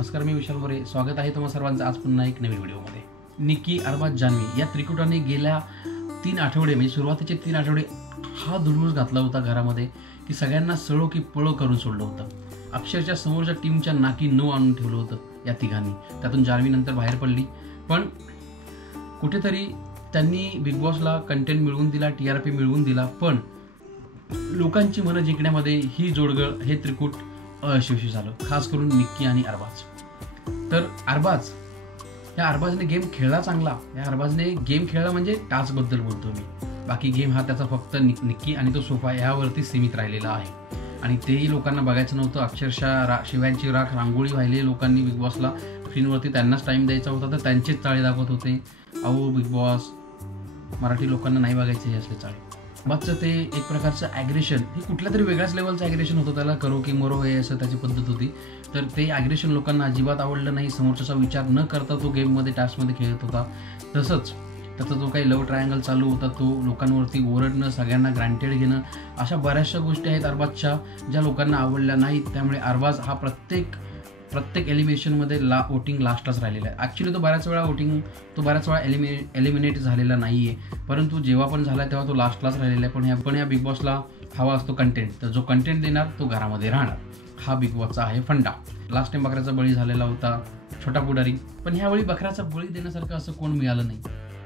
नमस्कार, मी विशाल मोरे. स्वागत आहे तुम्हा सर्वांचं आज पुन्हा एक नवीन व्हिडिओमध्ये. निक्की, अरबाज, जान्हवी या त्रिकुटाने गेल्या 3 आठवडे म्हणजे सुरुवातीचे 3 आठवडे हा धुडगूस घातला होता घरामध्ये की सगळ्यांना सळो की पळो करून सोडलं होतं. अक्षरशः समोरच्या टीमच्या नाकी नऊ आणून ठेवलं होतं या तिघांनी. त्यातून जान्हवी नंतर बाहेर पडली, पण कुठेतरी त्यांनी बिग बॉसला कंटेंट मिळवून दिला, TRP मिळवून दिला, पण लोकांची मनं जिंकण्यामध्ये ही जोडगळ, हे त्रिकूट अयशस्वी झालं, खास करून निक्की आणि अरबाज. तर अरबाजने गेम खेळला चांगला. या अरबाजने गेम खेळला म्हणजे टास्कबद्दल बोलतो मी. बाकी गेम हा त्याचा फक्त निक्की आणि तो सोफा यावरती सीमित राहिलेला आहे आणि तेही लोकांना बघायचं नव्हतं. अक्षरशः शिव्यांची राख रांगोळी वाहिली लोकांनी बिग बॉसला. स्क्रीनवरती त्यांनाच टाईम द्यायचा होता तर त्यांचेच चाळे दाखवत होते. अहो बिग बॉस, मराठी लोकांना नाही बघायचे हे असले चाळे. बादचं ते एक प्रकारचं ॲग्रेशन, हे कुठल्या तरी वेगळ्याच लेवलचं ॲग्रेशन होतं. त्याला करो की मरो हे असं त्याची पद्धत होती. तर ते ॲग्रेशन लोकांना अजिबात आवडलं नाही. समोरच्याचा विचार न करता तो गेममध्ये, टास्कमध्ये खेळत होता. तसंच त्याचा जो काही लव्ह ट्रायंगल चालू होता तो लोकांवरती ओरडणं, सगळ्यांना ग्रँटेड घेणं, अशा बऱ्याचशा गोष्टी आहेत अरबाजच्या ज्या लोकांना आवडल्या नाहीत. त्यामुळे अरबाज हा प्रत्येक एलिमिनेशनमध्ये वोटिंग लास्टलाच राहिलेला आहे. ॲक्च्युली तो बऱ्याच वेळा एलिमिनेट झालेला नाही आहे, परंतु जेव्हा पण झाला तेव्हा तो लास्टलाच राहिलेला आहे. पण या बिग बॉसला हवा असतो कंटेंट, तर जो कंटेंट देणार तो घरामध्ये राहणार. हा बिग बॉसचा आहे फंडा. लास्ट टाइम बकऱ्याचा बळी झालेला होता छोटा पुढारी, पण ह्यावेळी बकऱ्याचा बळी देण्यासारखं असं कोण मिळालं नाही.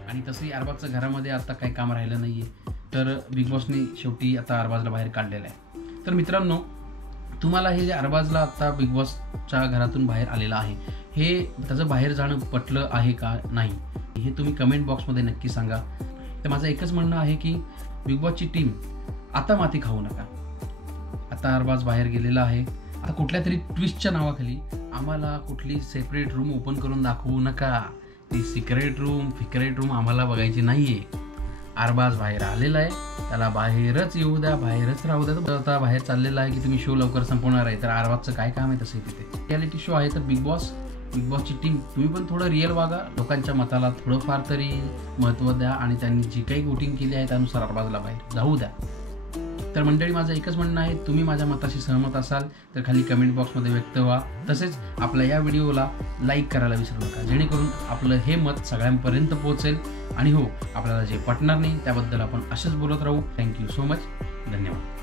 आणि तसंही अरबाजचं घरामध्ये आता काही काम राहिलं नाही आहे, तर बिग बॉसने शेवटी आता अरबाजला बाहेर काढलेलं आहे. तर मित्रांनो, तुम्हाला हे जे अरबाजला आता बिग बॉसच्या घरातून बाहेर आलेलं आहे, हे त्याचं बाहेर जाणं पटलं आहे का नाही, हे तुम्ही कमेंट बॉक्समध्ये नक्की सांगा. तर माझं एकच म्हणणं आहे की बिग बॉसची टीम आता माती खाऊ नका. आता अरबाज बाहेर गेलेला आहे. आता कुठल्या तरी ट्विस्टच्या नावाखाली आम्हाला कुठली सेपरेट रूम ओपन करून दाखवू नका. ती सिक्रेट रूम आम्हाला बघायची नाही आहे. अरबाज बाहेर आलेला आहे, त्याला बाहेरच येऊ द्या, बाहेरच राहू द्या. तर आता बाहेर चाललेला आहे की तुम्ही शो लवकर संपवणार आहे. तर अरबाजचं काय काम आहे तसं तिथे. रियालिटी शो आहे तर बिग बॉसची टीम तुम्ही पण थोडं रिअल वागा. लोकांच्या मताला थोडंफार तरी महत्त्व द्या आणि त्यांनी जी काही वोटिंग केली आहे त्यानुसार अरबाजला बाहेर जाऊ द्या. तर मंडळी, माझं एकच म्हणणं आहे, तुम्ही माझ्या मताशी सहमत असाल तर खाली कमेंट बॉक्समध्ये व्यक्त व्हा. तसेच आपल्या या व्हिडिओला लाईक करायला विसरू नका, जेणेकरून आपलं हे मत सगळ्यांपर्यंत पोहोचेल. आणि हो, आपल्याला जे पटणार नाही त्याबद्दल आपण असेच बोलत राहू. Thank you so much. धन्यवाद.